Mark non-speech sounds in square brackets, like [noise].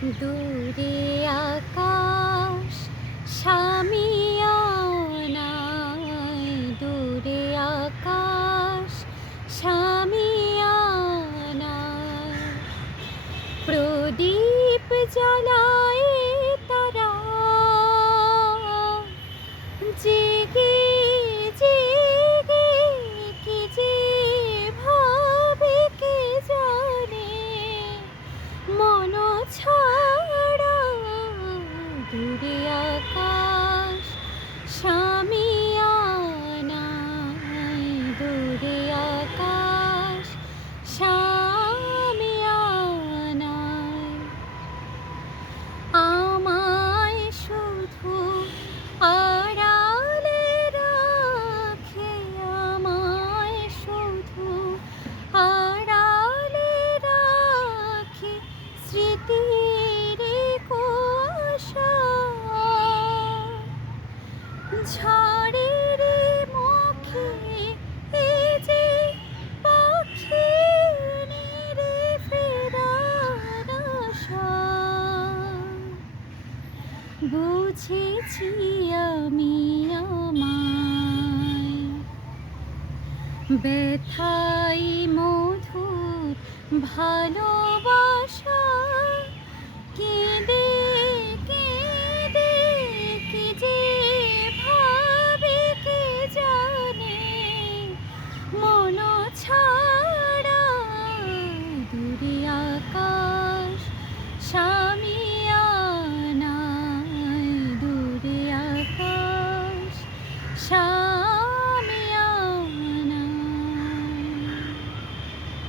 দূরে আকাশ সামিয়ানায় দূরে আকাশ সামিয়ানায় প্রদীপ জ্বালায় 瞧 [laughs] মুখে পাখি ফেরার বুঝেছি আমি ব্যথাই মধুর ভালোবাসা 我